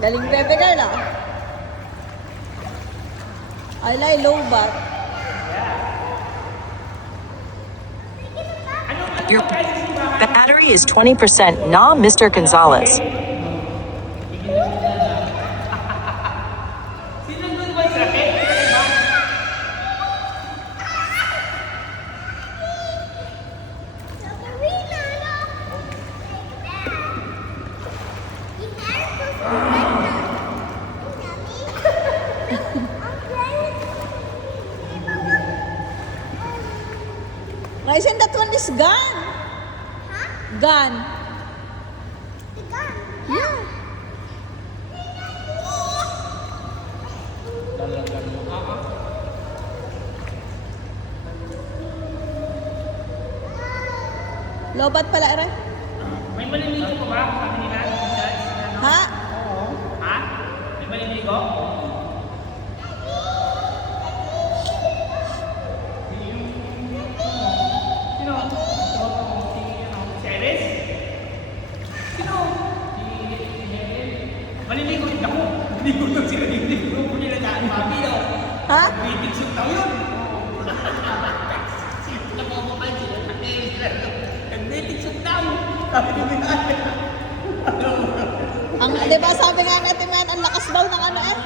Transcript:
Galing bebe girl ah. I like low bat. Your battery is 20% now, Mr. Gonzalez. Raisen, that one is gone. Huh? Gone. The gun? Yeah. Lobat pala, Aray. May maliligo ko ba? Sabi nila? Ha? Ha? May maliligo? Sino? Si Iris? Sino? Si Helen? Maliligo rin ako. Maliligo daw sila dito. Grupo nila daan, mami. Ha? Meeting shoot daw yun. Napapapay sila sa meeting shoot daw. Sabi ni Minay. Ang, di ba sabi nga natin man, ang lakas daw ng ano eh.